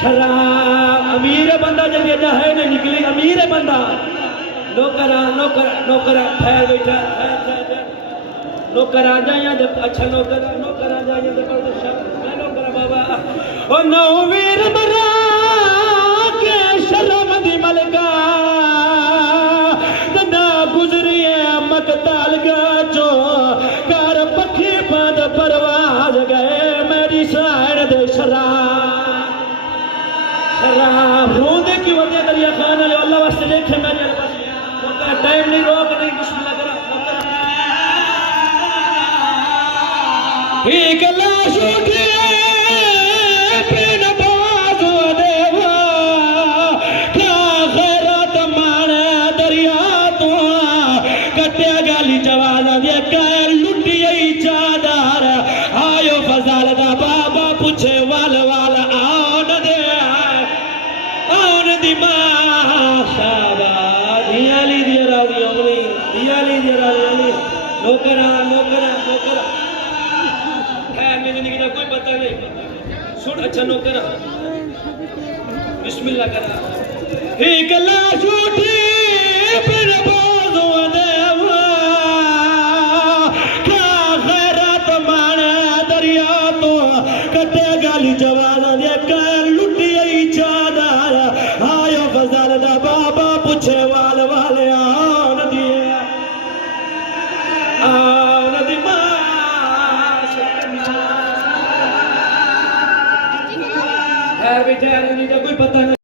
शराब अमीर बंदा जब ये है नहीं निकली अमीर बंदा नौकरा नौकरा नौकरा ठहर बैठा नौकर आ जाए जब अच्छा नौकर आ जाए जब नौकर बाबा ओ नौवीर मरा के शर्म दी मलका ना गुजरिए मकताल जो कर पखी बंद परवाज गए मेरी साइड दे शराब रोंदे की वजह दरिया खान वाले अल्लाह वास्ते देखे मेरे टाइम नहीं रोक नहीं बिस्मिल्लाह करा एक लाश उठे प्रेम बाजो देवा क्या खैरत माने दरिया तो कट्या गाली जवाना दे कर लुटी चादर आयो फजाल दा बाबा पूछे वाल वाल आन दे आन दी माशाबा दियाली दी राजी ओली दियाली दी राजी नौकरा नौकरा नौकरा जिंदगी का कोई पता नहीं सुन अच्छा नौकर बिस्मिल्लाह करा एक लाश उठी फिर बाजो देवा क्या खैरत माने दरिया तो कटे गाली जवाना दे कर लुटी चादर आयो फजल दा बाबा पूछे वाल वाले आन दिए आन दी बैठे कोई पता नहीं।